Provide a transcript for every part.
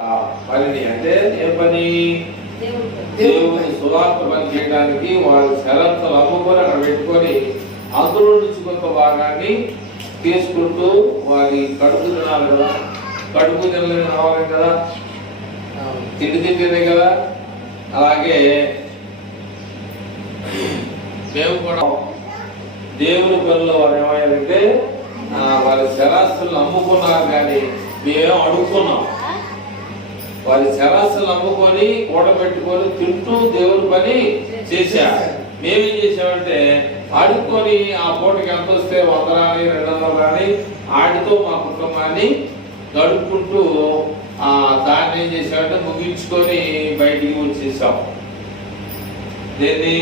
పనిని అంటే ఏ పని? దేవుని సువార్త పని చేయడానికి వాళ్ళు శరత్తులు అమ్ముకొని అక్కడ పెట్టుకొని అందులో నుంచి కొంత భాగాన్ని తీసుకుంటూ వారి కడుపు తినాలి కదా, కడుపు తినలేని రావాలి కదా, తిండి తింటేనే కదా. అలాగే మేము కూడా దేవుని పనులు వారు ఏమయ్యారంటే వారి శరాస్తులను అమ్ముకున్నారు, కానీ మేమేం అడుగుకున్నాం. వారి శరాస్తులు అమ్ముకొని కూడబెట్టుకొని తింటూ దేవుని పని చేశారు. మేమేం చేసామంటే ఆడుకొని ఆ పూటకి ఎంత వస్తే 100 రాని 200 రాని ఆడితో మా కుటుంబాన్ని గడుపుకుంటూ దాన్ని ఏం చేసామంటే ముగించుకొని బయటికి వచ్చేసాం. దీన్ని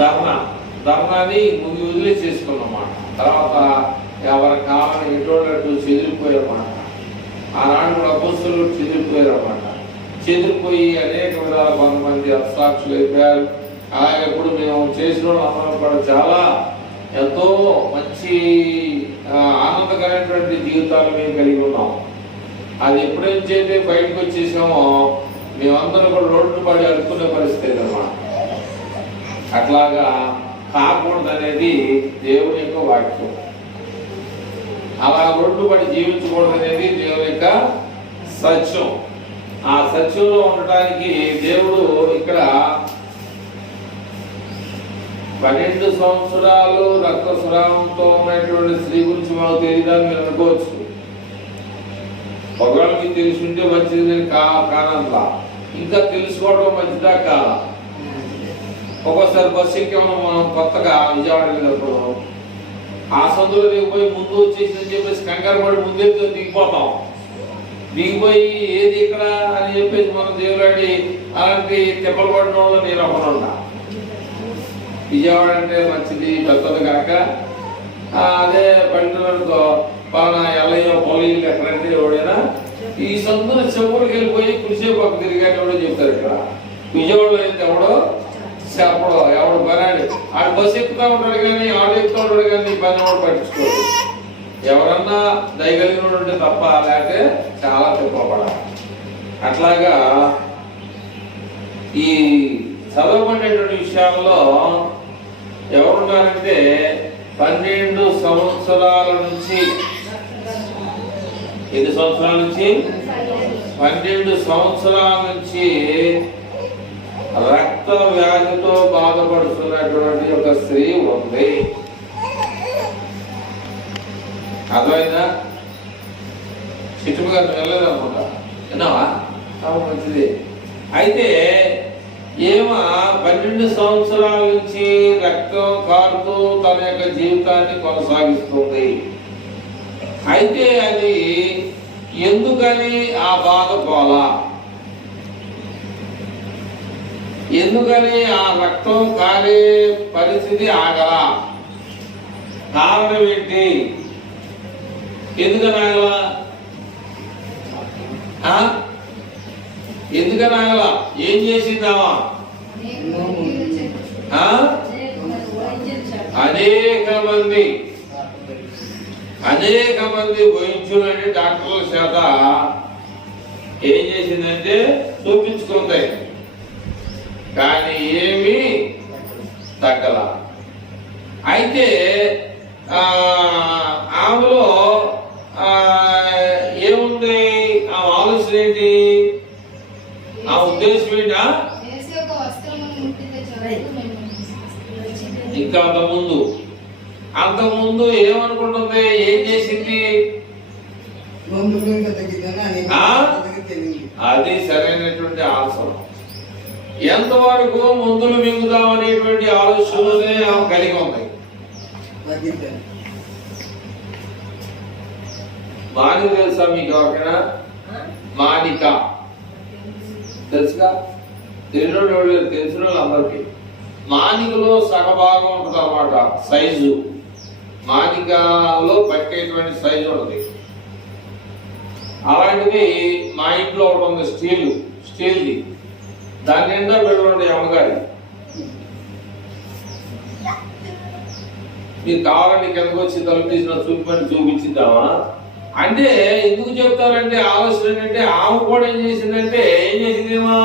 ధర్నాన్ని వదిలేసేసుకున్నమాట. తర్వాత ఎవరి కాలం ఎటువంటి చెదిరిపోయారన్నమాట. ఆనాడు కూడా అపోస్తలులు చెదిరిపోయారు అన్నమాట. చెదిరిపోయి అనేక విధాల కొంతమంది అసాక్షులు అయిపోయారు. అలాగే ఇప్పుడు మేము చేసిన అందరం కూడా చాలా ఎంతో మంచి ఆనందకరమైనటువంటి జీవితాలు మేము కలిగి ఉన్నాం. అది ఎప్పుడైతే బయటకు వచ్చేసామో మేమందరం కూడా రోడ్డు పడి అనుకునే పరిస్థితి అన్నమాట. అట్లాగా కాకూడదు అనేది దేవుని యొక్క వాక్యం. అలా రోడ్డు పడి జీవించకూడదు అనేది దేవుని యొక్క సత్యం. ఆ సత్యంలో ఉండటానికి దేవుడు ఇక్కడ 12 సంవత్సరాలు రక్తస్రావంతో ఉన్నటువంటి స్త్రీ గురించి మాకు తెలియదని మీరు అనుకోవచ్చు. ఒకళ్ళకి తెలుసుంటే మంచిది కానంతా, ఇంకా తెలుసుకోవడం మంచిదా కాదా? ఒక్కోసారి బస్సు ఎక్కేమో మనం కొత్తగా విజయవాడ వెళ్ళినప్పుడు ఆ సందులో దిగిపోయి ముందు వచ్చేసిందని చెప్పేసి కంగారు పడి ముందే దిగిపోతాం. దిగిపోయి ఏది ఇక్కడ అని చెప్పేసి మనం దేవులాడి అలాంటి తెప్పలు పడిన వాళ్ళు నేను ఒకనుంటా. విజయవాడ అంటే మంచిది పెద్దది కాక అదే పల్లెటూరుకో పలానా ఎల్లయ్యో పొలీలు ఎక్కడంటే ఎవడైనా ఈ సందులో చెవులకు వెళ్ళిపోయి కురిసేపు పక్క తిరిగాక ఎవడో చెప్తారు. ఇక్కడ విజయవాడలో అయితే చెప్పడు, ఎవడు పనాడు ఆడు బస్సు ఎక్కుతా ఉంటాడు కానీ ఆడు ఎక్కుతా ఉంటాడు కానీ పని ఎవడు పట్టించుకోడు. ఎవరన్నా దయగలిగిన ఉంటే తప్ప, లేకపోతే చాలా తిప్పబడాలి. అట్లాగా ఈ చదవబడేటువంటి విషయాల్లో ఎవరున్నారంటే 12 సంవత్సరాల నుంచి, ఎన్ని సంవత్సరాల నుంచి? 12 సంవత్సరాల నుంచి రక్త వ్యాధితో బాధపడుతున్నటువంటి ఒక స్త్రీ ఉంది. అర్థమైందా? చిట్టుపు గారిని వెళ్ళలేదనుకుంటా, విన్నావా? మంచిది. అయితే ఏమో 12 సంవత్సరాల నుంచి రక్తం కారుతూ తన యొక్క జీవితాన్ని కొనసాగిస్తుంది. అయితే అది ఎందుకని ఆ బాధ పోలా? ఎందుకని ఆ రక్తం కారే పరిస్థితి ఆగలా? కారణం ఏంటి? ఎందుకని ఆగలా? ఎందుకని ఆగలా? ఏం చేసిందామా? అనేక మంది వైద్యులని డాక్టర్ల చేత ఏం చేసిందంటే చూపించుకుంది, కానీ ఏమీ తగ్గల. అయితే ఆమెలో ఏముంది? ఆ ఆలోచన ఏంటి? ఆ ఉద్దేశం ఏంటా? ఇంకా అంతకుముందు ఏమనుకుంటుంది? ఏం చేసింది? అది సరైనటువంటి ఆలోచన. ఎంతవరకు మందులు మింగుదామనేటువంటి ఆలోచనలే ఆమె కలిగి ఉంది. మానిక తెలుసా మీకు? ఎవరికైనా మానిక తెలుసుగా? తెలియని వాళ్ళు తెలిసిన వాళ్ళు అందరికీ. మానికలో సగభాగం ఉంటుంది అన్నమాట, సైజు. మానికలో పట్టేటువంటి సైజు ఉంటుంది. అలాంటిది మా ఇంట్లో ఒకటి ఉంది, స్టీల్ది. దాని నిండా పెళ్ళండి అమ్మగారి. మీరు కావాలని కిందకు వచ్చి తలుపు తీసిన చూపించిద్దామా? అంటే ఎందుకు చెప్తారంటే ఆలోచన ఏంటంటే ఆమె కూడా ఏం చేసిందంటే ఏం చేసిందేమా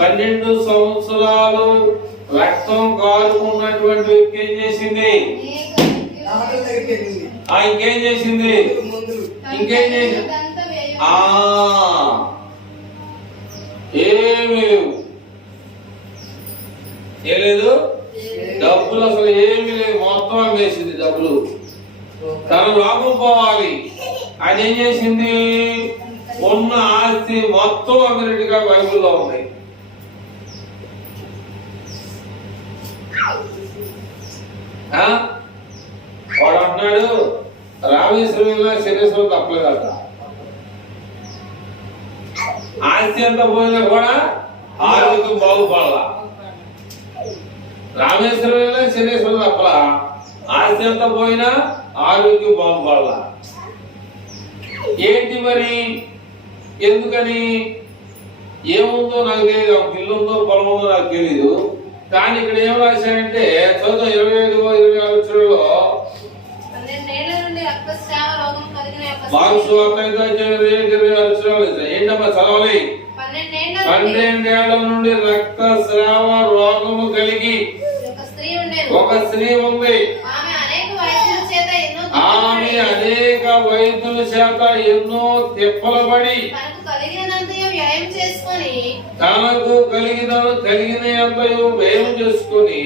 12 సంవత్సరాలు రక్తం కారుకున్నటువంటి వ్యక్తి ఏం చేసింది? ఇంకేం చేసింది? ఇంకేం చేసింది? ఏమీ లేవు. ఏం లేదు, డబ్బులు అసలు ఏమీ లేవు, మొత్తం అమ్మేసింది డబ్బులు. తన లాభం పోవాలి అది ఏం చేసింది? ఉన్న ఆస్తి మొత్తం అమ్మినట్టుగా బైబిల్లో ఉంది. వాడు అంటున్నాడు రామేశ్వరంలో శనేశ్వరం తప్పలేదట. ఆస్తి అంతా పోయినా కూడా ఆరోగ్యం బాగుపడాల. రామేశ్వరంలో శనేశ్వరం తప్పల, ఆస్తి అంతా పోయినా ఆరోగ్యం బాగుపడాల. ఏంటి మరి? ఎందుకని? ఏముందో నాకు తెలియదు, ఇల్లు ఉందో పొలం ఉందో నాకు తెలీదు. కానీ ఇక్కడ ఏం రాశాడంటే చదువు 25-26 వచ్చుల్లో ఏంటమ్మా చదవాలి. 12 ఏళ్ల నుండి రక్తస్రావ రోగము కలిగి ఒక స్త్రీ ఉంది. ఆమె అనేక వైద్యుల చేత ఎన్నో తిప్పలబడి తనకు కలిగినంతయు వ్యయం చేసుకుని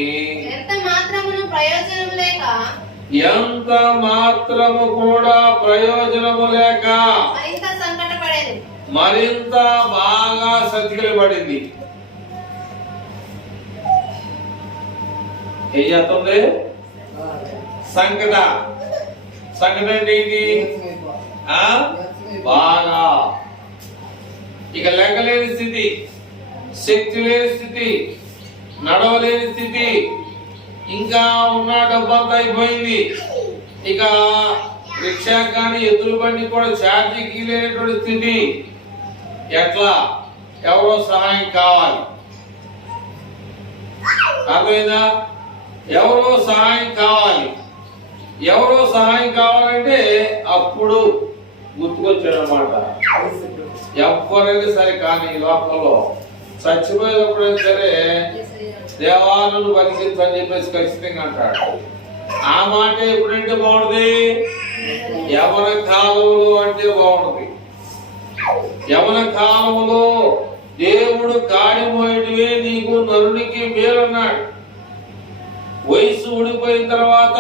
ఎంత మాత్రము కూడా ప్రయోజనము లేక మరింత బాగా సతికిలబడింది. ఏం చేస్తుంది? సంకట. సంకట అంటే ఇది బాగా ఇక లెక్కలేని స్థితి, శక్తి లేని స్థితి, నడవలేని స్థితి, ఇంకా ఉన్న డబ్బంతా అయిపోయింది. ఇక రిక్షా కానీ ఎదురు బండి కూడా ఛార్జీకి లేనటువంటి స్థితి. ఎట్లా? ఎవరో సహాయం కావాలి. అర్థమైందా? ఎవరో సహాయం కావాలి. ఎవరో సహాయం కావాలంటే అప్పుడు గుర్తుకొచ్చాడనమాట. ఎవరైనా సరే కానీ లోకంలో చచ్చిపోయేటప్పుడైనా సరే దేవాలను బతికించని చెప్పేసి ఖచ్చితంగా అంటాడు. ఆ మాట ఎప్పుడంటే బాగుంటుంది? యవన కాలంలో అంటే బాగుంటుంది. యవన కాలంలో దేవుడు కాడిమోయటివే నీకు నరునికి మేలన్నాడు. వయసు ఊడిపోయిన తర్వాత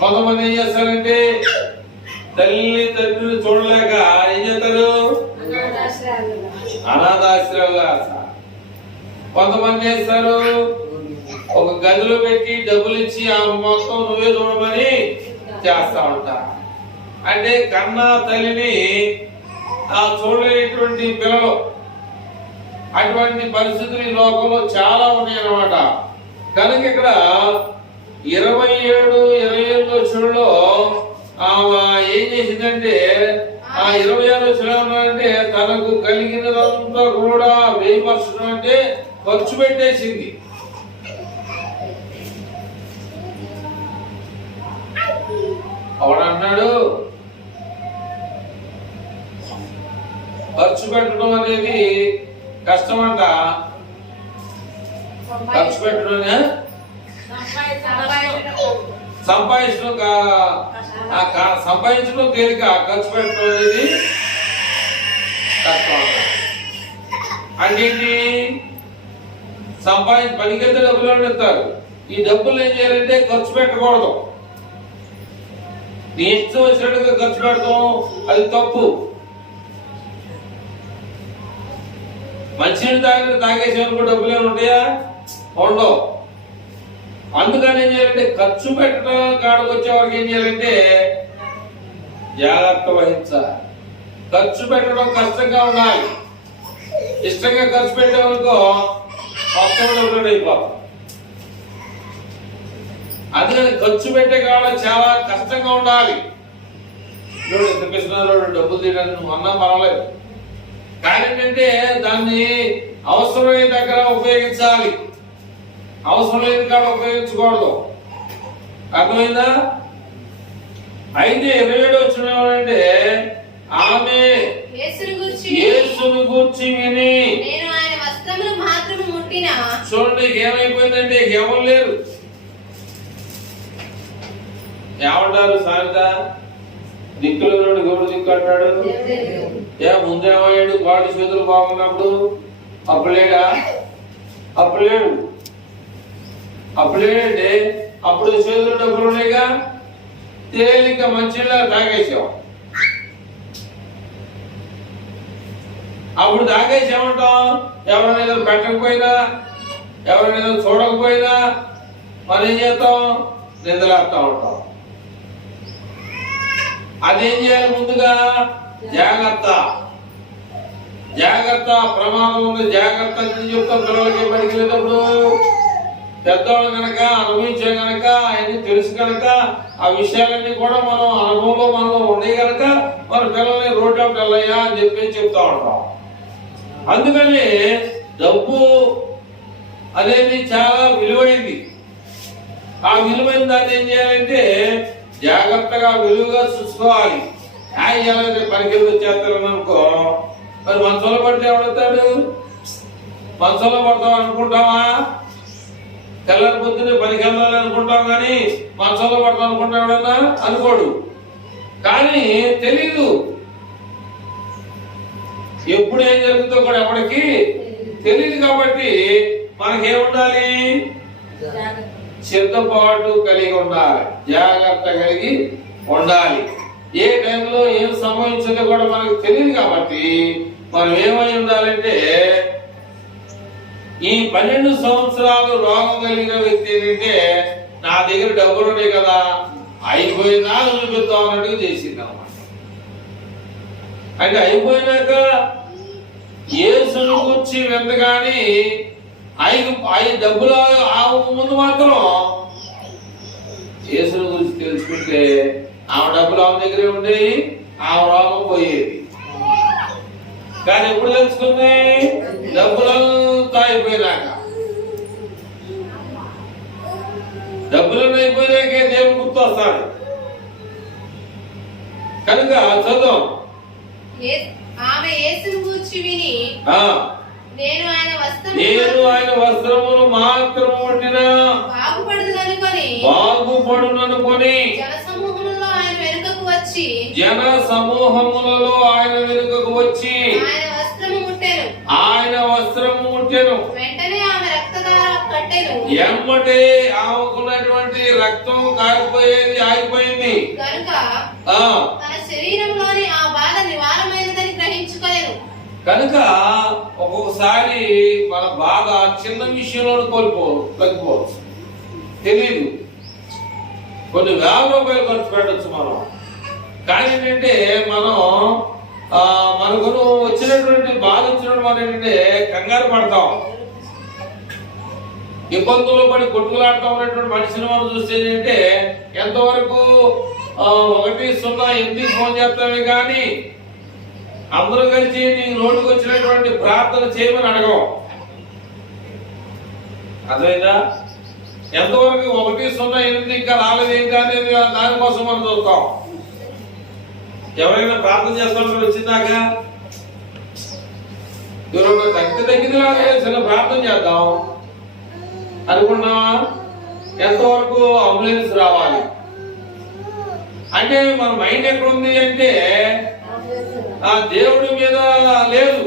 కొంతమంది ఏం చేస్తారంటే తల్లి తండ్రిని చూడలేక ఏం చేస్తారు? అనాథాశ్రయాలు. కొంతమంది చేస్తారు ఒక గదిలో పెట్టి డబ్బులు ఇచ్చి ఆ మొత్తం నువ్వే చూడమని చేస్తా ఉంటారు. అంటే కన్నా తల్లిని చూడలేనటువంటి పిల్లలు, అటువంటి పరిస్థితులు ఈ లోకంలో చాలా ఉన్నాయన్నమాట. కనుక ఇక్కడ 27-28 వచ్చుల్లో ఏం చేసిందంటే ఆ 26 వచ్చున్నారంటే తనకు కలిగినదంతా కూడా వేయపరచడం అంటే ఖర్చు పెట్టేసింది. అవడన్నాడు ఖర్చు పెట్టడం అనేది కష్టమంట. ఖర్చు పెట్టడం సంపాదించడం తేలిక, ఖర్చు పెట్టడం అనేది కష్టం అంట. అంటే పనికెళ్తే డబ్బులు ఇస్తారు. ఈ డబ్బులు ఏం చేయాలంటే ఖర్చు పెట్టకూడదు. నీ ఇష్టం వచ్చినట్టుగా ఖర్చు పెడతాం, అది తప్పు. మంచినీళ్ళు తాగేసేవరకు డబ్బులు ఏమి ఉంటాయా? ఉండవు. అందుకని ఏం చేయాలంటే ఖర్చు పెట్టడం కాడకు వచ్చే వరకు ఏం చేయాలంటే జాగ్రత్త వహించాలి. ఖర్చు పెట్టడం కష్టంగా ఉండాలి. ఇష్టంగా ఖర్చు పెట్టేవనుకో మొత్తం డబ్బులు అయిపోతాం. అందుకని ఖర్చు పెట్టే కాడ చాలా కష్టంగా ఉండాలి. ఎంత కృష్ణారు డబ్బులు తీయడానికి నువ్వు అన్నా పర్వాలేదు, కానీ ఏంటంటే దాన్ని అవసరమైన దగ్గర ఉపయోగించాలి, అవసరం లేని కాడ ఉపయోగించకూడదు. అర్థమైందా? అయితే 27 వచ్చిన అంటే ఆమె యేసును గూర్చి విని నేను ఆయన వస్త్రములు మాత్రమే ముట్టినా. చూడండి ఏమైపోయిందండి, ఎవరు లేరు. ఏమంటారు సామెత, దిక్కులు గౌడు దిక్కు అంటాడు. ముందేమయ్యాడు, వాడి చేతులు బాగున్నప్పుడు అప్పుడు లేడా? అప్పుడు లేడు. అప్పుడు లేడంటే అప్పుడు చేతులు డబ్బులు ఉన్నాయిగా, తేలిక మంచిగా తాగేసాం. అప్పుడు తాగేసామంటాం. ఎవరైనా పెట్టకపోయినా, ఎవరైనా చూడకపోయినా మనం ఏం చేస్తాం? నిద్రలేస్తా ఉంటాం. అదేం చేయాలి? ముందుగా జాగ్రత్త, జాగ్రత్త, ప్రమాదం ఉంది, జాగ్రత్త అని చెప్తాం పిల్లలకి. బడికి వెళ్ళేటప్పుడు పెద్దవాళ్ళు కనుక అనుభవించే కనుక అవన్నీ తెలుసు కనుక ఆ విషయాలన్నీ కూడా మనం అనుభవంలో మనలో ఉండే కనుక మన పిల్లల్ని రోడ్డు వెళ్ళయ్యా అని చెప్పి చెప్తా ఉంటాం. అందుకని డబ్బు అనేది చాలా విలువైంది. ఆ విలువైన దాన్ని ఏం చేయాలంటే జాగ్రత్తగా విలువగా చూసుకోవాలి. ఎలా పనికి వచ్చేస్తారని అనుకో, మరి మంచంలో పడితే ఎవడతాడు? మంచంలో పడతాం అనుకుంటావా? తెల్లారి పొద్దున్నే పనికి వెళ్ళాలి అనుకుంటాం, కానీ మంచంలో పడతాం అనుకుంటా ఎవడన్నా అనుకోడు. కానీ తెలీదు ఎప్పుడు ఏం జరుగుతుందో కూడా ఎవరికి తెలియదు. కాబట్టి మనకేముండాలి? సిద్ధపాటు కలిగి ఉండాలి, జాగ్రత్త కలిగి ఉండాలి. ఏ టైంలో ఏం సంభవించిందో కూడా మనకు తెలియదు. కాబట్టి మనం ఏమై ఉండాలంటే, ఈ 12 సంవత్సరాలు రోగం కలిగిన వ్యక్తి ఏంటంటే, నా దగ్గర డబ్బులు ఉన్నాయి కదా, అయిపోయినా చూపిద్దాం అన్నట్టుగా చేసింది అన్నమాట. అంటే అయిపోయినాక యేసును గురించి విందగాని 5 డబ్బులు ముందు మాత్రం యేసును గురించి తెలుసుకుంటే ఆమె డబ్బులు ఆమె దగ్గరే ఉండేవి, ఆమె రోగం పోయేది. కానీ ఎప్పుడు తెలుసుకుంది? డబ్బులంతా అయిపోయినాక. డబ్బులను అయిపోయినాకే దేవుడు గుర్తొస్తాడు కనుక చదువు. ఆమె యేసును గూర్చి విని నేను ఆయన వస్త్రమును మాత్రం ముట్టిన బాగుపడుననుకొని జన సమూహములలో ఆయన వెనుకకు వచ్చి ఆయన వస్త్రము ముట్టెను. ఎమ్మటే ఆమెకున్నటువంటి రక్తం కారిపోయేది ఆగిపోయింది. కనుక ఒక్కొక్కసారి మన బాధ చిన్న విషయంలో తగ్గిపోవచ్చు, తెలీదు. కొన్ని వేల రూపాయలు ఖర్చు పెట్టచ్చు మనం. కానీ ఏంటంటే మనకు వచ్చినటువంటి బాధ వచ్చినప్పుడు మనం ఏంటంటే కంగారు పడతాం, ఇబ్బందుల్లో పడి కొట్టుకులాడుతూ ఉన్నటువంటి మనిషిని మనం చూస్తే ఏంటంటే ఎంతవరకు 108 ఫోన్ చేస్తామే కానీ అందరూ కలిసి నీకు రోడ్డుకు వచ్చినటువంటి ప్రార్థన చేయమని అడగం. అర్థమైందా? ఎంతవరకు 108 ఇంకా రాలేదు ఇంకా అనేది దానికోసం మనం చూస్తాం. ఎవరైనా ప్రార్థన చేస్తామని వచ్చిందాక ఎవరైనా తగ్గిందిలా చిన్న ప్రార్థన చేద్దాం అనుకున్నావా? ఎంతవరకు అంబులెన్స్ రావాలి అంటే మన మైండ్ ఎక్కడుంది అంటే ఆ దేవుడి మీద లేదు.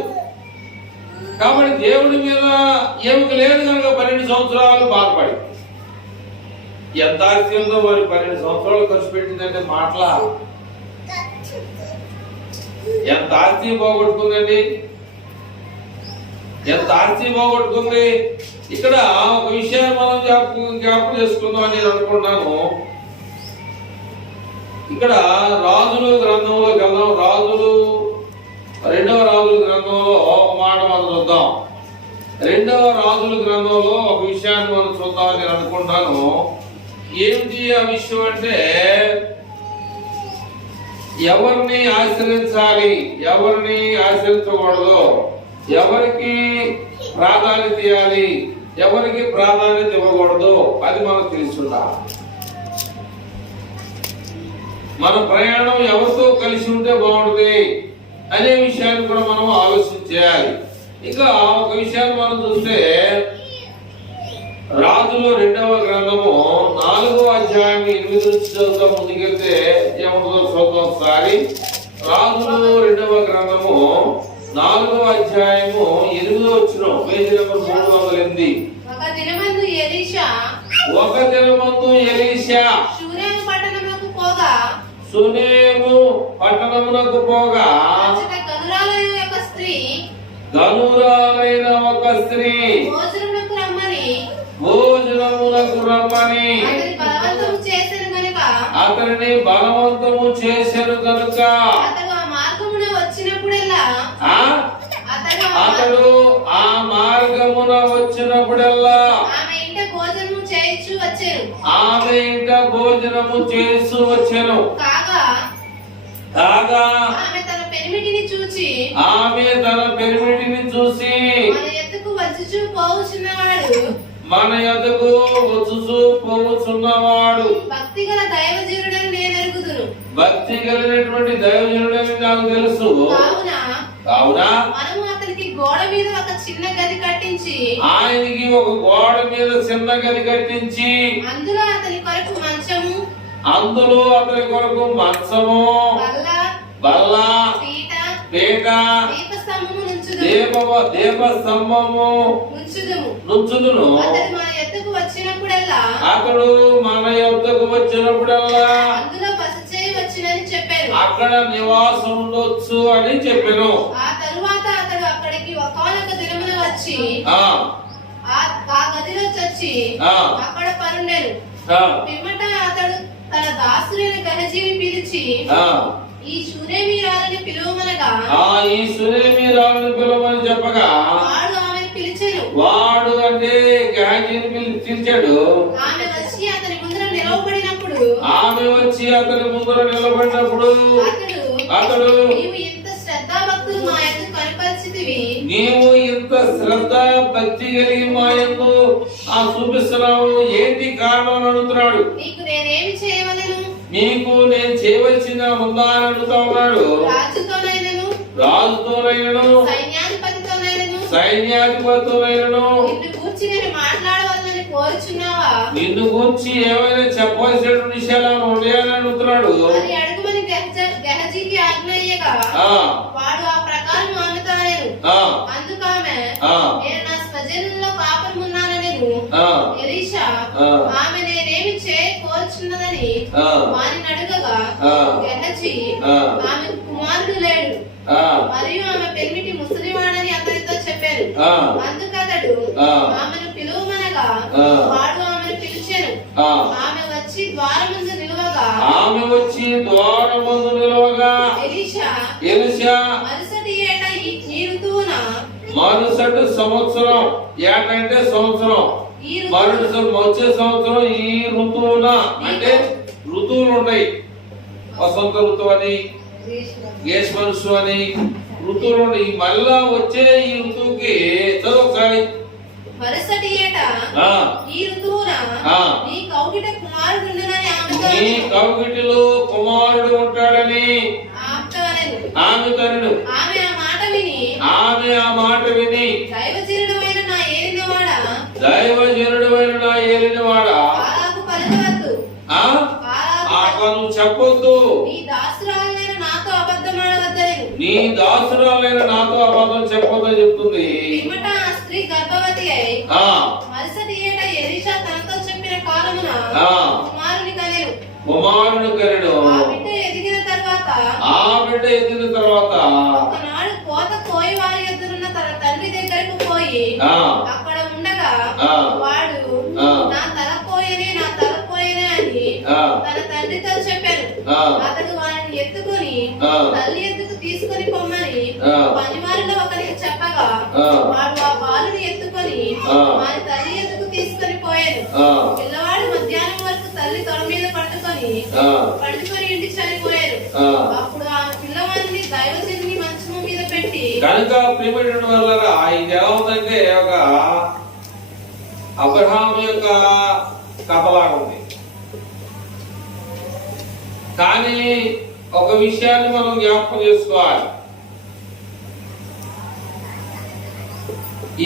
కాబట్టి దేవుడి మీద ఏమికి లేదు కనుక 12 సంవత్సరాలు బాధపడి ఎంత ఆస్తి ఉందో మరి 12 సంవత్సరాలు ఖర్చు పెట్టిందంటే మాటలా ఎంత ఆస్తి పోగొట్టుకుందండి, ఎంత ఆస్తి పోగొట్టుకుంది. ఇక్కడ ఒక విషయాన్ని మనం జ్ఞాపకం చేసుకుందాం అని నేను అనుకున్నాను. ఇక్కడ రాజులు గ్రంథంలోకి వెళ్దాం. రాజులు 2వ రాజుల గ్రంథంలో ఒక మాట మనం చూద్దాం. 2వ రాజుల గ్రంథంలో ఒక విషయాన్ని మనం చూద్దామని నేను అనుకుంటాను. ఏమిటి ఆ విషయం అంటే ఎవరిని ఆశ్రయించాలి, ఎవరిని ఆశ్రయించకూడదు, ఎవరికి ప్రాధాన్యత ఇవ్వాలి, ఎవరికి ప్రాధాన్యత ఇవ్వకూడదు, అది మనకు తెలుసుండాలి. మన ప్రయాణం ఎవరితో కలిసి ఉంటే బాగుంటుంది అనే విషయాన్ని కూడా మనం ఆలోచించాలి. ఇంకా ఒక విషయాన్ని మనం చూస్తే రాజులు 2వ గ్రంథము 4వ అధ్యాయం 8 నుంచి చదువుతాం. ముందుకెళ్తే ఏముంటుందో చూద్దాం ఒకసారి. రాజులు 2వ గ్రంథము 4వ అధ్యాయము 8వ వచనం, పేజీ నెంబర్ 308. ఒక దినమందు ఎలీషా షూనేము పట్టణమునకు పోగా అచ్చట గనురాలైన ఒక స్త్రీ భోజనమునకు రమ్మని అతనిని బలవంతము చేసెను గనుక అతడు ఆ మార్గమున వచ్చినప్పుడెల్లా ఆమె ఇంట భోజనము చేస్తూ వచ్చెను. కాగా ఆమె తన పెనిమిటిని చూచి మన యొద్దకు వచ్చుచూ పోవుచున్నవాడు భక్తి కలిగినటువంటి దైవజనుడని నాకు తెలుసు. కావున మనము అతనికి గోడ మీద ఒక చిన్న గది కట్టించి ఆయనకి ఒక గోడ మీద చిన్న గది కట్టించి అందులో అతని కొరకు మంచము బల్ల పీట దీపస్తంభము నుంచుదును. అతడు మన యొద్దకు వచ్చినప్పుడల్లా అక్కడ నివాసం ఉండొచ్చు అని చెప్పాను. ఆ తరువాత అతడు అక్కడికి ఒకానొక దినమున వచ్చి ఆ గదిలో చచ్చి అక్కడ పరుండెను. పిమ్మట అతడు తన దాసుడైన గహజీని పిలిచి ఈ శూనేమీరాలని పిలువమని చెప్పగా వాడు ఆమెను పిలిచెను. వాడు అంటే గహజీని పిలిచాడు. ఆమె వచ్చి అతని ముందర నిలవబడినప్పుడు అతడు నీవు ఇంత శ్రద్ధ భక్తి కలిగి మా యందు చూపిస్తున్నావు, ఏంటి కారణం అని అడుగుతున్నాడు. నీకు నేను చేయవలసిన ఉందా అని అడుగుతా ఉన్నాడు. రాజుతోనైనను సైన్యాధిపతితోనైనను నిన్ను గూర్చి ఏమైనా చెప్పవలసినటువంటి విషయాలు ఉన్నాయని అడుగుతున్నాడు. వాడు ఆ ప్రకారం ఆమెతానేను. అందుకామె నేను నా స్వజనుల్లో కాపురమున్నాననేను. ఎలీషా ఆమె నేనేమి కోరుచున్నదని వారిని అడగగా గెహజీ ఆమె కుమారుడు లేడు మరియు ఆమె పెనిమిటి ముసలివాడని అతనితో చెప్పారు. అందుకతడు ఆమెను పిలువమనగా వాడు ఆమెను పిలిచెను. ఆమె వచ్చి ద్వారమందు నిలువగా ఎలీషా మరుసటి ఏట ఈ ఋతువున మరుసటి సంవత్సరం ఏటంటే సంవత్సరం వచ్చే సంవత్సరం ఈ ఋతువున అంటే ఋతువులు ఉన్నాయి. వసంత ఋతువు అని గ్రీష్మ ఋతువు అని ఋతువులు ఉన్నాయి. మళ్ళా వచ్చే ఈ ఋతువుకి ఒకసారి మరుసటి ఏట ఈ ఋతువున నీ కౌగిటిలో కుమారుడు ఉంటాడని ఆమె తనను ఆమె ఆ మాట విని దైవజనుడైన నా ఏలినవాడా నువ్వు చెప్పొద్దు, నీ దాసురాలైన నాతో అబద్ధం చెప్పొద్దు అని చెప్తుంది. స్త్రీ గర్భవతి అయి మరుసటి ఏట ఎలీషా తనతో చెప్పిన కాలమున కుమారుని కనెను. ఆ బిడ్డ ఎదిగిన తర్వాత ఒకనాడు కోత కోయి వారి ఎదురున్న తన తండ్రి దగ్గరకు పోయి అక్కడ ఉండగా వాడు నా తల పోయేనే అని తన తండ్రితో చెప్పాను. అతడు వారిని ఎత్తుకొని తల్లి ఎద్దుకు తీసుకొని పొమ్మని పనివారిలో ఒకరికి చెప్పగా వాడు ఆ బాలుని ఎత్తుకొని వారి తల్లి ఎద్దుకు తీసుకొని పోయాను. పిల్లవాడు మధ్యాహ్నం వరకు తల్లి తొడ మీద పడుకొని ఇంటి చనిపోయారు. అప్పుడు ఆ పిల్లవాడిని దైవజనుని మంచము మీద పెట్టి కనుక ప్రియమైన వాళ్ళరా ఇది ఎలా ఉందంటే ఒక అబ్రహాము యొక్క కథలాగా ఉంది. కానీ ఒక విషయాన్ని మనం జ్ఞాపకం చేసుకోవాలి.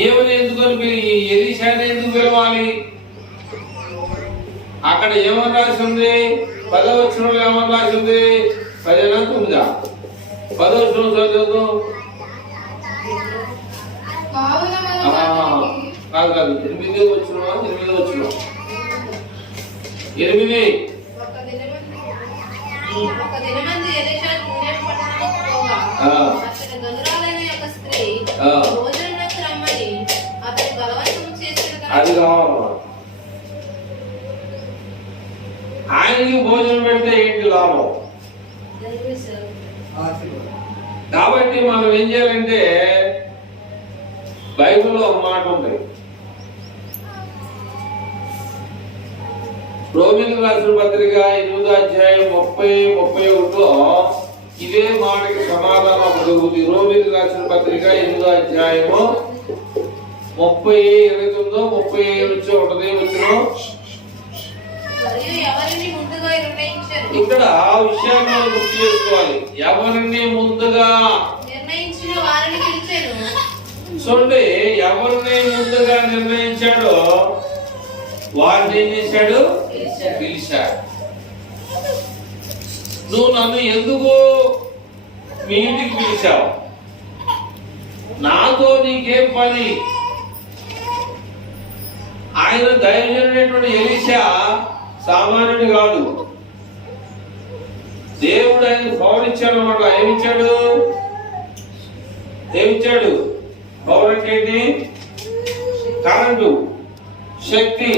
ఏమని ఎందుకని ఎలీషాని ఎందుకు పిలవాలి? అక్కడ ఏమని రాసి ఉంది? 10వ వచనంలో ఏమని రాసి ఉంది? 10 9 10వ వచనం చదువు. కాదు 8వ వచనం 8వ వచనం 8. ఒక దినమందు ఎలీషా షూనేము పట్టణానికి పోగా అతని గనురాలైన యొక్క స్త్రీ భోజనమునకు రమ్మని అతని బలవంతం చేసిన అది కావాలి. ఆయనకి భోజనం పెడితే ఏంటి లాభం? కాబట్టి మనం ఏం చేయాలంటే బైబిల్లో ఒక మాట ఉంది. రోమీయులకు రాసిన పత్రిక 8వ అధ్యాయం 30-31లో ఇదే మాటకి సమాధానం దొరుకుతుంది. రోమీయులకు రాసిన పత్రిక 8వ అధ్యాయము 30-29 37 ఉంటది వచ్చిన. ఇక్కడ ఆ విషయాన్ని మనం గుర్తు చేసుకోవాలి. ఎవరిని ముందుగా నిర్ణయించిన వారిని పిలిచాను. చూడండి, ఎవరిని ముందుగా నిర్ణయించాడో వారిని ఏం చేశాడు? పిలిచాడు. నువ్వు నన్ను ఎందుకు మీ ఇంటికి పిలిచావు? నాతో నీకేం పని? ఆయన దైవజనుడైనటువంటి ఎలీషా సామాన్యుడు కాదు. దేవుడు ఆయన పవర్ ఇచ్చాడు అన్నమాట. ఏమిచ్చాడు? పవర్ అంటే ఏంటి? కరెంటు, శక్తి.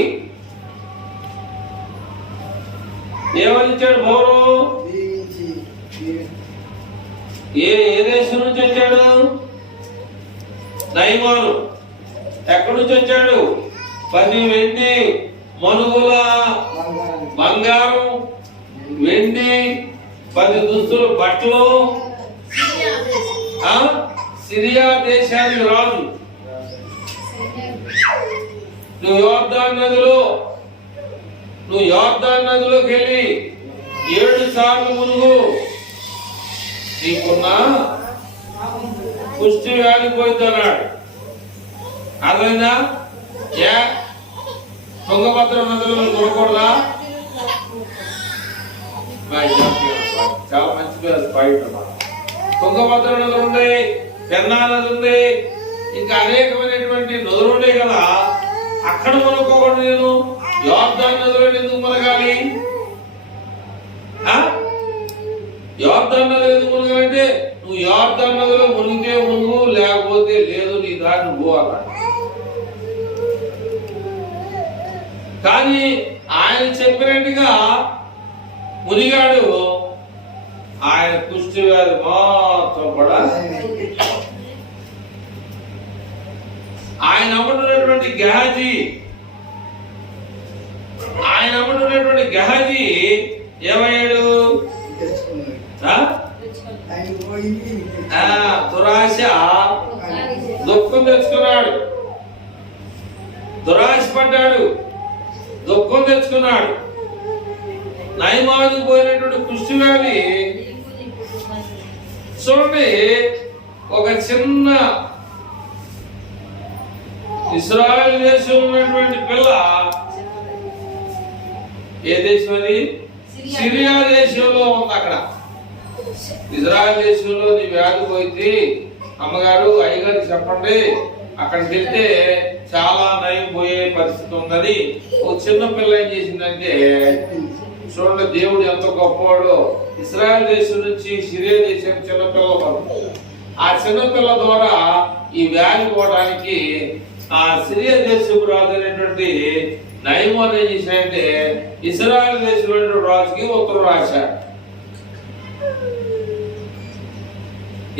ఏమని ఇచ్చాడు పవరు? ఏ దేశం నుంచి వచ్చాడు? నయమాను. ఎక్కడి నుంచి వచ్చాడు? 10 వెండి మనుగుల బంగారం, వెండి, 10 దుస్తులు, బట్టలు. సిరియా దేశానికి రాజు. నువ్వు యోర్దాను నదిలోకి వెళ్ళి 7 సార్లు మునుగు, నీకున్న కుష్టి వ్యాధి పోయిద్దన్నాడు. అర్థమైందా? తుంగభద్ర నదులు కొనకూడదా? చాలా మంచి పాయింట్ అన్నమాట. తుంగభద్ర నదులు ఉన్నాయి, పెన్నా నది ఉంది, ఇంకా అనేకమైనటువంటి నదులు ఉన్నాయి కదా. అక్కడ మునుకోకూడదు. నేను యోర్దాను నదిలో ఎందుకు మునగాలి? యోర్దాను నదిలో ఎందుకు మునగాలంటే నువ్వు యోర్దాను నదిలో మునిగితే మునుగు, లేకపోతే లేదు, నీ దారిని పోవాలి. కానీ ఆయన చెప్పినట్టుగా మునిగాడు. ఆయన కుష్టి వ్యాధి మాత్రం కూడా ఆయన అమ్ముతున్నటువంటి గెహజీ ఏమయ్యాడు? దురాశ, దుఃఖం తెచ్చుకున్నాడు. దురాశ పడ్డాడు, దుఃఖం తెచ్చుకున్నాడు. నయమానికి పోయినటువంటి కుష్టి వ్యాధి. చూడండి, ఒక చిన్న ఇశ్రాయేలు దేశంలో ఉన్నటువంటి పిల్ల, ఏ దేశం అది? సిరియా దేశంలో ఉంది. అక్కడ ఇజ్రాయెల్ దేశంలో నీ వ్యాధి పోయింది, అమ్మగారు అయ్యగారికి చెప్పండి, అక్కడికి వెళ్తే చాలా నయం పోయే పరిస్థితి ఉన్నది. ఒక చిన్న పిల్ల ఏం చేసిందంటే, చూడండి దేవుడు ఎంత గొప్పవాడో. ఇశ్రాయేల్ దేశం నుంచి సిరియా దేశం చిన్నపిల్ల, ఆ చిన్నపిల్ల ద్వారా ఈ వ్యాధి పోవడానికి ఆ సిరియా దేశపు రాజు అయినటువంటి నయమాను ఏం చేశాడంటే ఇశ్రాయేల్ దేశంలో రాజుకి ఉత్తరం రాశాడు.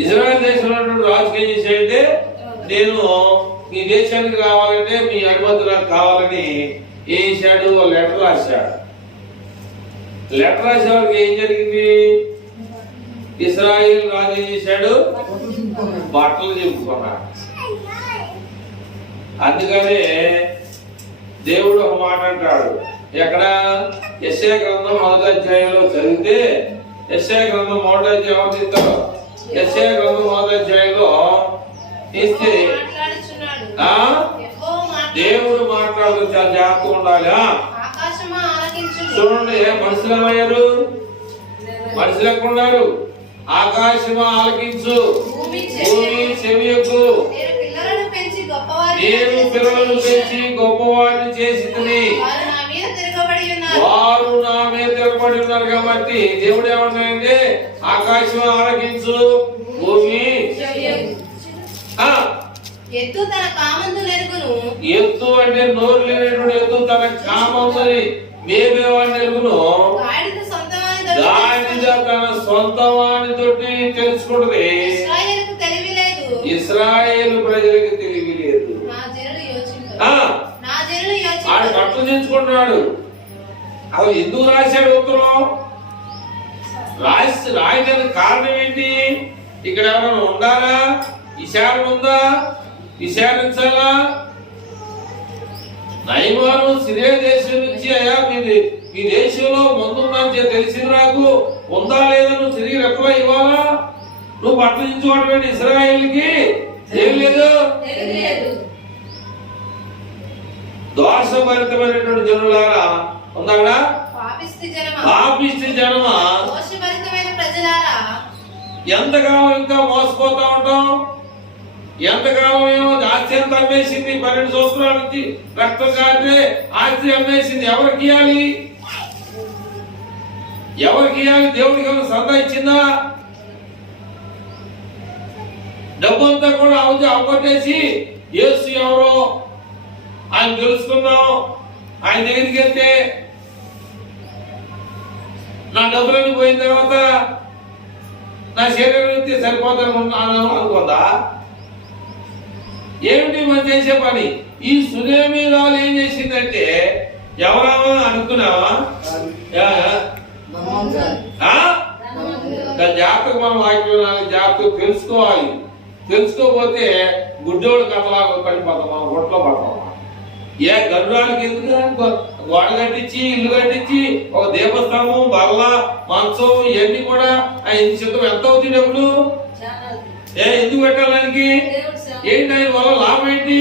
ఇజ్రాయెల్ దేశంలో రాజుకి ఏం చేశాడంటే, నేను మీ దేశానికి రావాలంటే మీ అనుమతి నాకు కావాలని ఏం చేశాడు? లెటర్ రాశాడు. లెటర్ రాసేవాడికి ఏం జరిగింది? ఇశ్రాయేల్ రాజు ఏం చేశాడు? బట్టలు చింపుకున్నాడు. అందుకనే దేవుడు ఒక మాట అంటాడు, ఎక్కడ యెషయా గ్రంథం 1వ అధ్యాయంలో చదివితే యెషయా గ్రంథం 1వ అధ్యాయం తీస్తారు. యెషయా గ్రంథం 1వ అధ్యాయంలో తీస్తే దేవుడు మాట్లాడుతూ చాలా జాగ్రత్తగా ఉండాలి. చూడండి, మనుషులు ఏమయ్యారు? మనుషులు ఎక్కడ ఉన్నారు? ఆకాశమా ఆలకించు, భూమి చెవియకు, నేను పిల్లలను పెంచి గొప్పవారిని చేసి వారు నా మీద తిరగబడి ఉన్నారు. కాబట్టి దేవుడు ఏమన్నాడంటే ఆకాశం ఆలకించు, భూమి ఎత్తు అంటే నోరు లేనటువంటి ఎత్తు తన కామంతుని మేమేవాడిని ఎరుగును, గాడిద తన సొంత వాణితోటి తెలుసుకుంటది. ఇశ్రాయేలు ప్రజలకు తెలివి లేదు. ఆడు కట్లు తెచ్చుకుంటున్నాడు. అసలు ఎందుకు రాశాడు ఉత్తరం? రాయడానికి కారణం ఏంటి? ఇక్కడ ఎవరైనా ఉండాలా? విచారణ ఉందా? విచారించాలా? నయమాను సిరియా దేశం నుంచి అయ్యా మీ దేశంలో ముందుందని తెలిసింది నాకు, ఉందా లేదా నువ్వు తిరిగి రెప్పలా ఇవ్వాలా? నువ్వు పట్టించుకోవడం ఇశ్రాయేలుకి ఏం లేదు. దోషభరితమైనటువంటి జనులారా ఉందా? పాపిష్టి జనమా, ఎంతకాలం ఇంకా మోసపోతా ఉంటాం? ఎంతకాలం ఏమో ఆస్తి ఎంత అమ్మేసింది? 12 సంవత్సరాల నుంచి రక్తం కాదే ఆస్తి అమ్మేసింది. ఎవరికి ఇవ్వాలి? ఎవరికి ఇవ్వాలి? దేవుడికి ఏమైనా సరదా ఇచ్చిందా? డబ్బంతా కూడా అవగొట్టేసి యేసు ఎవరో ఆయన తెలుసుకున్నాం. ఆయన దగ్గరికి వెళ్తే నా డబ్బులన్నీ పోయిన తర్వాత నా శరీరం ఇస్తే సరిపోతాను అనుకుందా? ఏమిటి మనం చేసే పని? ఈ సునేమిరాలు ఏం చేసిందంటే ఎవరామా అనుకున్నావా? జాగ్రత్తగా మనం వాక్యం జాగ్రత్తగా తెలుసుకోవాలి. తెలుసుకోకపోతే గుడ్డోడు కథలాగా పడిపోతాం, మనం ఒట్లో పడతాం. ఏ గర్భానికి ఎందుకు గోడ కట్టించి ఇల్లు కట్టించి ఒక దీపస్తంభం బల్ల మంచం ఇవన్నీ కూడా ఆయన చిత్రం ఎంత అవుతుంది డబ్బులు? ఎందుకు పెట్టాలానికి? ఏంటి ఆయన వల్ల లాభం ఏంటి?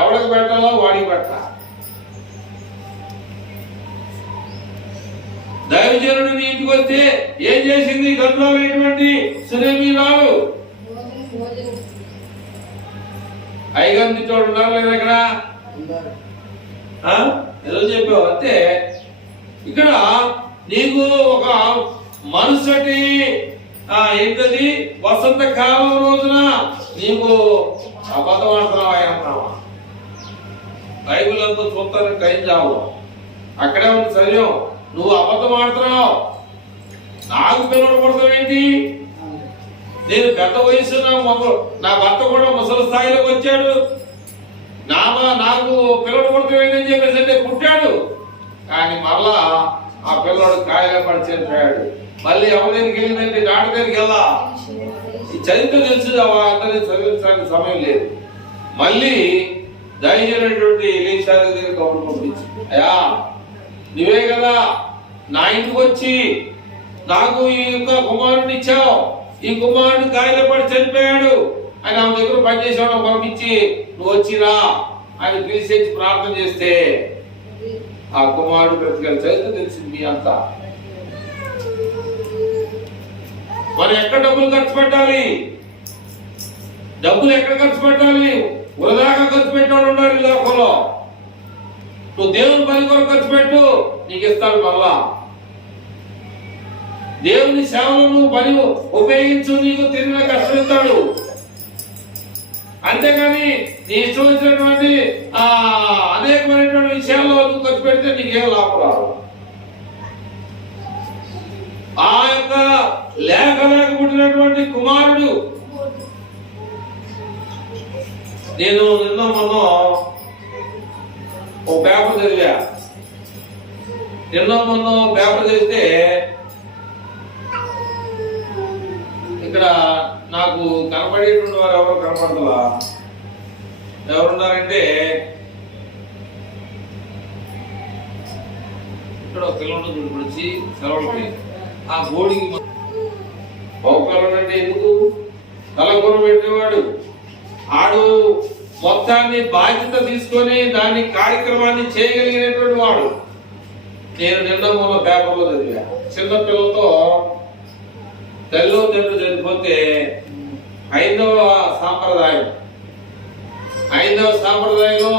ఎవరికి పెట్టాలో వాడికి పెట్టాలి. దైవజనుడు నీ ఇంటికి వస్తే ఏం చేసింది? గర్భాలు ఏంటండి? సునేమిరాలు ఐగంది చోటు ఉన్నారు లేదా? ఇక్కడ ఏదో చెప్పావు అంతే. ఇక్కడ నీకు ఒక మరుసటి ఏంటది వసంత కాలం రోజున నీకు అబద్ధమాడుతున్నావా అంటున్నావా? బైబిల్ అంతా చూస్తానికి టైం చావు. అక్కడే ఉంది చదివాం. నువ్వు అబద్ధమాడుతున్నావు. నాకు పిల్లలు పడతావేంటి? నేను పెద్ద వయసు, నా భర్త కూడా ముసలి స్థాయిలోకి వచ్చాడు. నాకు పిల్లలు పుడతావేంటని చెప్పేసి అంటే పుట్టాడు. కానీ మళ్ళా ఆ పిల్లడు కాయలే పడి చనిపోయాడు. మళ్ళీ ఎవరి దగ్గరికి వెళ్ళిందంటే డాక్టర్ దగ్గరికి వెళ్ళా. ఈ చరిత్ర తెలుసు, అందరినీ చదివించడానికి సమయం లేదు. మళ్ళీ దైవమైనటువంటి ఎలీషా దగ్గర కబురు పంపించి, అయ్యా నువ్వే కదా నా ఇంటికి వచ్చి నాకు ఈ యొక్క కుమారుడిని ఇచ్చావు. ఈ కుమారుడు కాయలే పడి చనిపోయాడు. ఆయన ఆమె దగ్గర పనిచేసేవాడు పంపించి నువ్వు వచ్చిరా ఆయన పిలిచేసి ప్రార్థన చేస్తే ఆ కుమారుడు బ్రతికాడు. చరిత్ర తెలిసింది మీ అంతా. మనం ఎక్కడ డబ్బులు ఖర్చు పెట్టాలి? డబ్బులు ఎక్కడ ఖర్చు పెట్టాలి? వృధాగా ఖర్చు పెట్టాడు ఉన్నారు ఈ లోకంలో. నువ్వు దేవుని పని కొరకు ఖర్చు పెట్టు, నీకు ఇస్తాడు. మళ్ళా దేవుని సేవలు నువ్వు పని ఉపయోగించు, నీకు తిరిగిన కష్టం ఇస్తాడు. అంతేగాని నీ ఇష్టం వచ్చినటువంటి అనేకమైనటువంటి విషయాల్లో నువ్వు ఖర్చు పెడితే నీకేం లాభం రాదు. ఆ యొక్క లేక పుట్టినటువంటి కుమారుడు, నేను నిన్న మొన్న ఓ పేపర్ చదివా. మొన్న పేపర్ చదివితే ఇక్కడ నాకు కనపడేటువంటి వారు ఎవరు కనపడతలా. ఎవరున్నారంటే ఇక్కడ ఒక పిల్లలు గురించి సెలవులకి ఆ గోడికి బహుకాలం అంటే ఎందుకు తలకొన పెట్టేవాడు ఆడు మొత్తాన్ని బాధ్యత తీసుకొని దాని కార్యక్రమాన్ని చేయగలిగినటువంటి వాడు. నేను నిన్న మొన్న పేపర్లో చదివా, చిన్న పిల్లలతో తల్లిలో తండ్రి చనిపోతే ఐదవ సాంప్రదాయంలో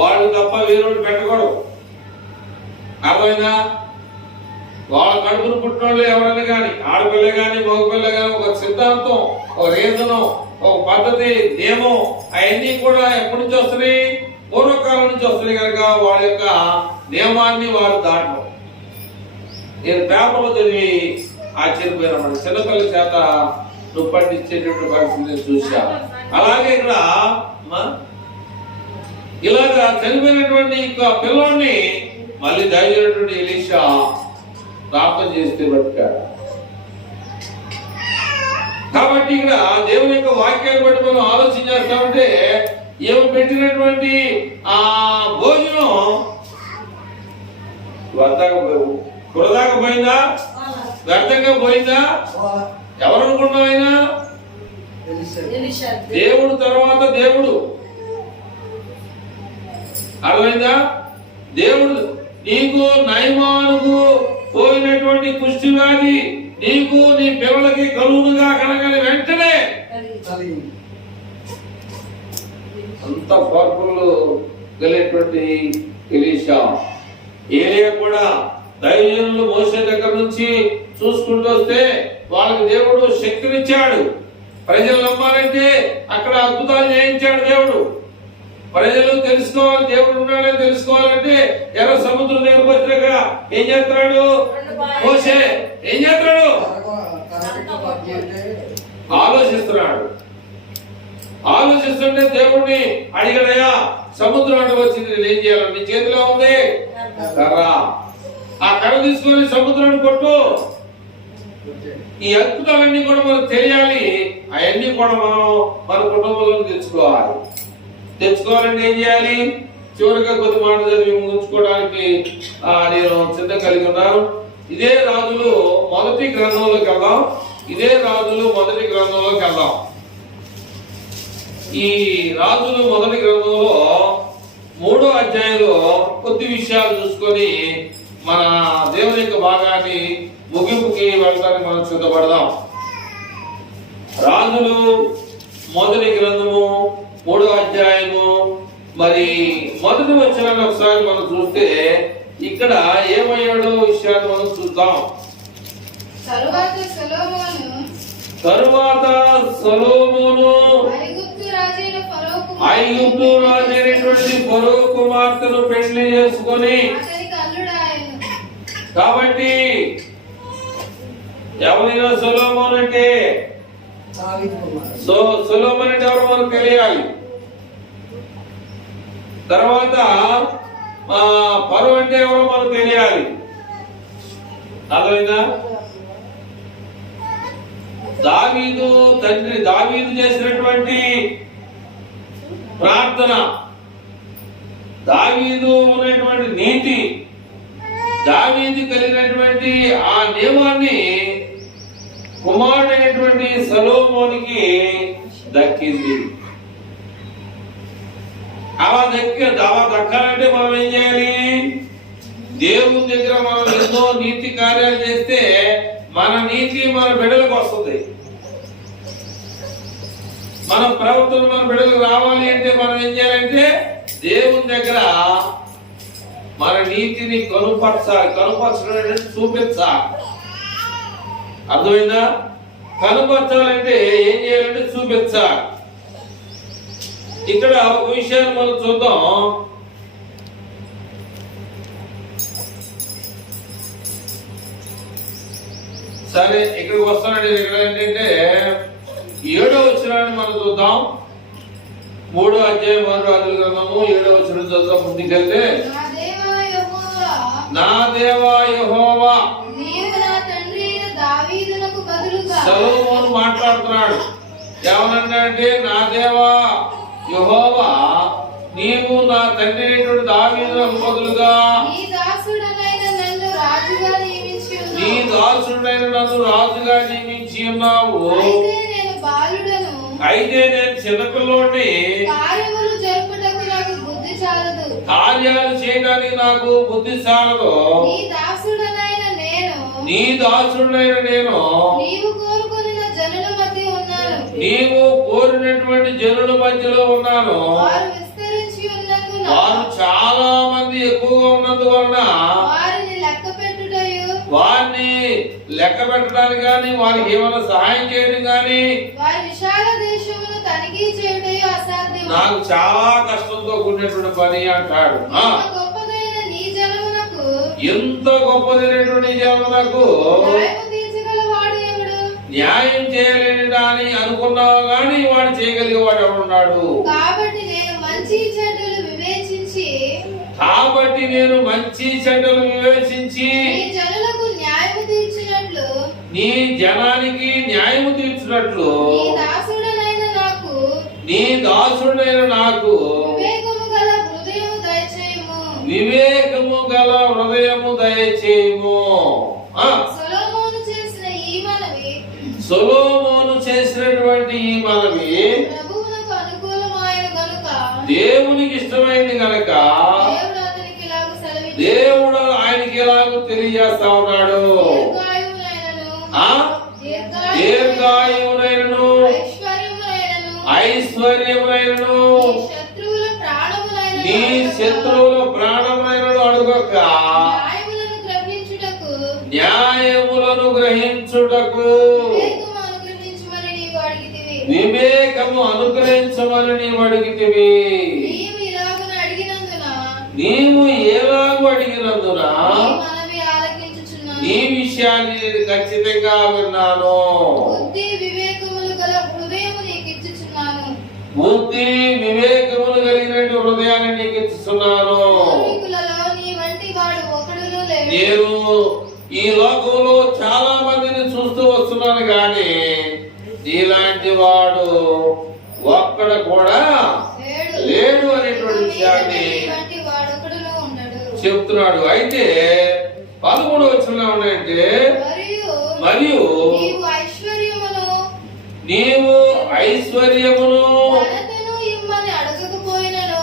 వాళ్ళు తప్ప వేరేవాడు పెట్టకూడదు. అర్థమైనా వాళ్ళ కడుపును పుట్టినోళ్ళు ఎవరైనా కానీ ఆడపిల్ల కానీ మగపిల్ల కానీ ఒక సిద్ధాంతం, ఒక రీజను, ఒక పద్ధతి, నియమం అవన్నీ కూడా ఎప్పటి నుంచి వస్తున్నాయి? పూర్వకాలం నుంచి వస్తున్నాయి కనుక వాళ్ళ యొక్క నియమాన్ని వారు దాటం. నేను పేపర్లో చదివి ఆశ్చర్యపోయినా చిన్నపిల్లల చేత నొప్పండిచ్చేటువంటి పరిస్థితిని చూసా. అలాగే ఇక్కడ ఇలాగా చనిపోయినటువంటి పిల్లోడిని మళ్ళీ దైవమైనటువంటి ఎలీషా ప్రార్థన చేస్తే బతికాడు. కాబట్టి ఇక్కడ దేవుని యొక్క వాక్యాన్ని బట్టి మనం ఆలోచన చేస్తామంటే ఏమి పెట్టినటువంటి ఆ భోజనం వృధాగా పోయిందా, వ్యర్థంగా పోయిందా? ఎవరు అనుకున్నాం? ఆయన దేవుడు తర్వాత దేవుడు. అర్థమైందా? దేవుడు నీకు నయమానుకు పోయినటువంటి కుష్టి వ్యాధి నీకు నీ పిల్లలకి కలుగునుగా కనగని వెంటనే అంత పవర్ఫుల్ కలిగినటువంటి ఎలీషా. ఏలియా కూడా దైవజనులు మోసే దగ్గర నుంచి చూసుకుంటూ వస్తే వాళ్ళకి దేవుడు శక్తినిచ్చాడు. ప్రజలు నమ్మాలంటే అక్కడ అద్భుతాలు చేయించాడు దేవుడు. ప్రజలు తెలుసుకోవాలి దేవుడు ఉన్నాడని తెలుసుకోవాలంటే ఎర్ర సముద్రం దగ్గరకు వచ్చినాక ఏం చేస్తున్నాడు మోసే? ఏం చేస్తున్నాడు? ఆలోచిస్తున్నాడు. ఆలోచిస్తుంటే దేవుడిని అడిగాడయా, సముద్రం అడ్డు వచ్చింది, నేను ఏం చేయాలి? నీ చేతిలో ఉంది కర్ర, ఆ కర్ర తీసుకొని సముద్రాన్ని కొట్టు. ఈ అద్భుతాలన్నీ కూడా మనకు తెలియాలి. అవన్నీ కూడా మనం మన కుటుంబంలో తెచ్చుకోవాలంటే ఏం చేయాలి? చివరిగా కొద్ది మాట చదివి ముగించుకోవడానికి నేను సిద్ధం కలిగి ఉన్నాను. ఇదే రాజులు మొదటి గ్రంథంలోకి వెళ్దాం. ఈ రాజులు మొదటి గ్రంథంలో 3వ అధ్యాయంలో కొద్ది విషయాలు చూసుకొని మన దేవుని యొక్క భాగాన్ని ముగింపుకి వెళ్ళడానికి మనం సిద్ధపడదాం. రాజులు మొదటి గ్రంథము 3వ అధ్యాయము మరి మొదటి వచనాన్ని ఒకసారి మనం చూస్తే ఇక్కడ ఏమయ్యాడో విషయాన్ని మనం చూద్దాం. తరువాత సొలొమోను ఐగుప్తు రాజైనటువంటి ఫరో కుమార్తెను పెళ్లి చేసుకొని, కాబట్టి ఎవరైనా సొలొమోను అంటే సొలొమోను అంటే ఎవరు మనకు తెలియాలి. తర్వాత ఫరో అంటే ఎవరో మనకు తెలియాలి. అర్థమైందా? దావీదు తండ్రి, దావీదు చేసినటువంటి ప్రార్థన, దావీదు ఉన్నటువంటి నీతి, దావీదు కలిగినటువంటి ఆ నియమాన్ని కుమారుడైనటువంటి సొలొమోనుకి దక్కింది. అలా దక్కాలంటే మనం ఏం చేయాలి? దేవుని దగ్గర మనం ఎన్నో నీతి కార్యాలు చేస్తే మన నీతి మన బిడ్డలకు వస్తుంది. మన ప్రవర్తన మన బిడ్డలకు రావాలి అంటే మనం ఏం చేయాలంటే దేవుని దగ్గర మన నీతిని కనుపరచడం చూపించాలి. అర్థమైందా? కనుపరచాలంటే ఏం చేయాలంటే చూపించాలి. ఇక్కడ ఒక విషయాన్ని మనం చూద్దాం. సరే, ఇక్కడికి వస్తానండి. ఇక్కడ ఏంటంటే 7వ వచనాన్ని మనం చూద్దాం. 3వ అధ్యాయం రాజుల గ్రంథము 7వ వచనం చూద్దాం. ముందుకెళ్తే, నా దేవా యెహోవా, సొలొమోను మాట్లాడుతున్నాడు. ఏమనంటే, నా దేవా యెహోవా, నీవు నా తండ్రి దావీదునకు బదులుగా దాసుడైన నన్ను రాజుగా నియమించి ఉన్నావు. అయితే నేను బాలుడను, అయితే నేను చిన్నపిల్లోడిని, కార్యములు జరుపుటకు నాకు బుద్ధి చాలదు. కార్యాలు చేయడానికి నాకు బుద్ధి చాలదు. నీ దాసుడనైన నేను, నీ దాసుడైన నేను, నీవు కోరుకొనిన జనుల మధ్య ఉన్నాను. నీవు కోరినటువంటి జనుల మధ్యలో ఉన్నాను. వారు విస్తరించి ఉన్నందున, వారు చాలా మంది ఎక్కువగా ఉన్నందువలన వారిని లెక్క పెట్టుటయు, వారిని లెక్క పెట్టడానికి గాని, వారికి ఏమైనా సహాయం చేయడం గాని, వారి విశాల దేశమును తనిఖీ చేయుటయు అసాధ్యము. నాకు చాలా కష్టంతో కూడినటువంటి పని అంటాడు. ఇంత గొప్పదైన నీ జనమునకు, ఎంత గొప్పదైనటువంటి జనమునకు న్యాయము తీర్చగల వాడు ఎవడు? న్యాయం చేయలేని అని అనుకున్నావు గాని వాడు చేయగలిగేవాడు ఎవడున్నాడు? కాబట్టి నేను మంచి చెడ్డలు వివేచించి, కాబట్టి నేను మంచి చెడ్డలు వివేచించి నీ జనులకు న్యాయము తీర్చినట్లు, నీ జనానికి న్యాయము తీర్చినట్లు నీ దాసుడనైన నాకు, నీ దాసుడైన నాకు వివేకము గల హృదయము దయచేయుము. వివేకము గల హృదయము దయచేయుము. సొలొమోను చేసిన ఈ మనవి, సొలొమోను చేసినటువంటి ఈ మనవి ప్రభువునకు అనుకూలమైన గనుక, దేవునికి ఇష్టమైంది గనక దేవుడు అతనికి ఇలాగ సెలవిచ్చాడు. దేవుడు ఆయనకి ఎలాగో తెలియజేస్తా ఉన్నాడు. దీర్ఘాయువునైనను, ఆ? దీర్ఘాయువునైనను, ఐశ్వర్యమునైనను, నీ శత్రువుల ప్రాణములైనను అడుగక, న్యాయములను గ్రహించుటకు న్యాయములను గ్రహించుటకు వివేకము అనుగ్రహించుమని నీవు అడిగితివి. వివేకము అనుగ్రహించమని నీవు అడిగితివి. నీవు ఇలాగున అడిగినందున, నీవు ఎలాగూ అడిగినందున నీ మనవి ఆలకించుచున్నాను. ఈ విషయాన్ని నేను ఖచ్చితంగా విన్నాను. బుద్ధి వివేకములు గల హృదయము నీకు ఇచ్చుచున్నాను. బుద్ధి వివేకములు కలిగినటువంటి హృదయాన్ని నీకు ఇస్తున్నాను. పూర్వీకులలో నీ వంటి వాడు ఒకడును లేడు. నేను ఈ లోకంలో చాలా మందిని చూస్తూ వస్తున్నాను కానీ నీలాంటి వాడు ఒక్కడ కూడా లేడు అనేటువంటి విషయాన్ని నీ వంటి వాడు ఒకడును ఉండడు చెప్తున్నాడు. అయితే 13వ వచనంలో ఉన్నాయంటే, మరియు నీవు ఐశ్వర్యమును, నీవు ఐశ్వర్యమును ఘనతను ఇమ్మని అడగకపోయినను,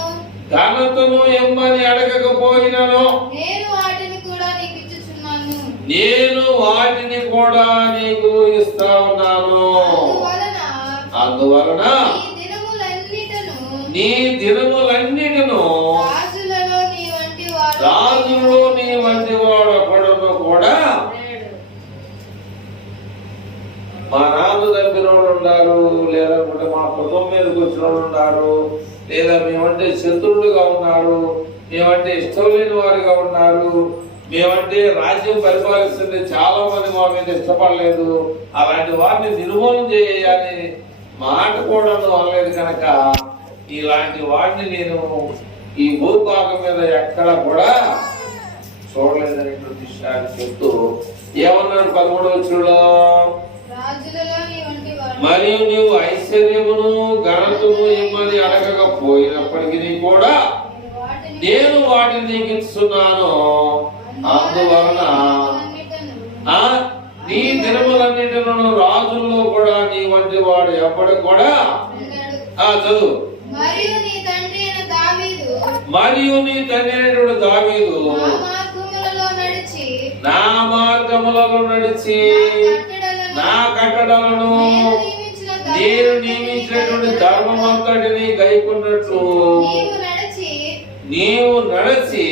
ఘనతను ఇమ్మని అడగకపోయినను నేను వాటిని కూడా నీకు ఇచ్చుచున్నాను. నేను వాటిని కూడా నీకు ఇస్తా ఉన్నాను. అందువలన నీ దినములన్నిటిను రాజులో నీ వంటి వాడు ఒకడును కూడా. మా నాన్న తప్పిన వాళ్ళు ఉన్నారు, లేదంటే మా కుటుంబం మీదకి వచ్చిన వాళ్ళు ఉన్నారు, లేదా మేమంటే శత్రువులుగా ఉన్నారు, మేమంటే ఇష్టం లేని వారుగా ఉన్నారు, మేమంటే రాజ్యం పరిపాలిస్తుంటే చాలా మంది మా మీద ఇష్టపడలేదు, అలాంటి వారిని నిర్మూలన చేయాలని మాట కూడా అనలేదు కనుక ఇలాంటి వాడిని నేను ఈ భూభాగం మీద ఎక్కడ కూడా చూడలేదనేటువంటి విషయాన్ని చెప్తూ ఏమన్నాడు 13వ వచనంలో, మరియు నీవు ఐశ్వర్యమును ఘనతను ఇమ్మని అడగకపోయినప్పటికీ కూడా నేను వాటిని నీకు ఇస్తున్నాను. అందువలన నీ దినములన్నిటిను రాజుల్లో కూడా నీ వంటి వాడు ఎప్పటి కూడా చదువు. మరియు నీ తండ్రి అయినటువంటి దావీదు నా మార్గములలో నడిచి నా కట్టడలను నేను నియమించినటువంటి ధర్మమంతటిని గైకొన్నట్లు నీవు నడిచి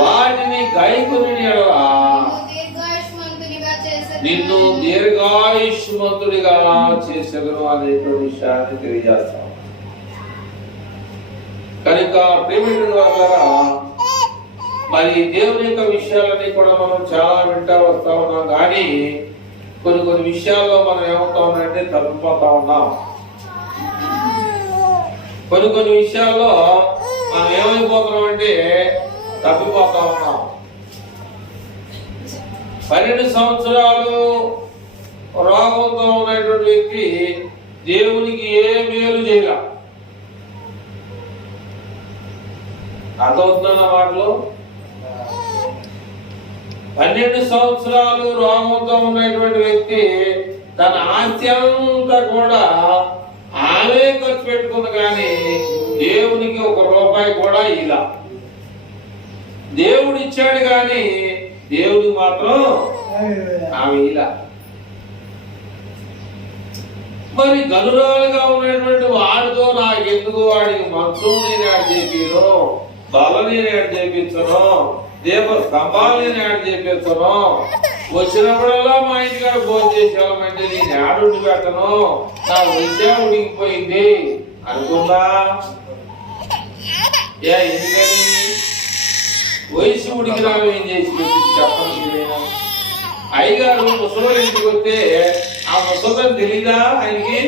వాటిని గైకొని ఎడల నిన్ను దీర్ఘాయుష్మంతుడిగా చేసేదను అనేటువంటి విషయాన్ని తెలియజేస్తాం. కనుక ప్రేమికుల ద్వారా మరి దేవుని యొక్క విషయాలన్నీ కూడా మనం చాలా వింటా వస్తా ఉన్నాం కానీ కొన్ని విషయాల్లో మనం ఏమవుతా ఉన్నామంటే తప్పిపోతా ఉన్నాం. కొన్ని విషయాల్లో మనం ఏమైపోతున్నాం అంటే తప్పిపోతా ఉన్నాం. 12 సంవత్సరాలు రోగంతో ఉన్నటువంటి వ్యక్తి దేవునికి ఏ మేలు చేయాల అర్థమవుతున్న మాటలు 12 సంవత్సరాలు రోగంతో ఉన్నటువంటి వ్యక్తి తన ఆస్తి అంతా కూడా ఆమె ఖర్చు పెట్టుకుంది, కానీ దేవునికి 1 రూపాయి కూడా ఇలా. దేవుడు ఇచ్చాడు కానీ దేవుడికి మాత్రం ఆమె ఇలా. మరి గనురాలుగా ఉన్నటువంటి వాడితో నాకెందుకు, వాడికి మంచం నేను యాడ్ చేపిను, బల నేను యాడ్ చేపించను, దీప స్తంభాలు నేను యాడ్ చేపించను, వచ్చినప్పుడల్లా మా ఇంటికాడ భోజనం చేసేవాళ్ళమంటే నేను యాడ్ ఉండి పెట్టను, నా విషయం ఉడికిపోయింది అనుకుందా? ఎందుకని వయసు ఉడికి రావు ఏం చేసి చెప్పండి. అయ్యగారు ముసలి ఇంటికి వస్తే ఆ ముసలి తెలీదా ఆయనకి?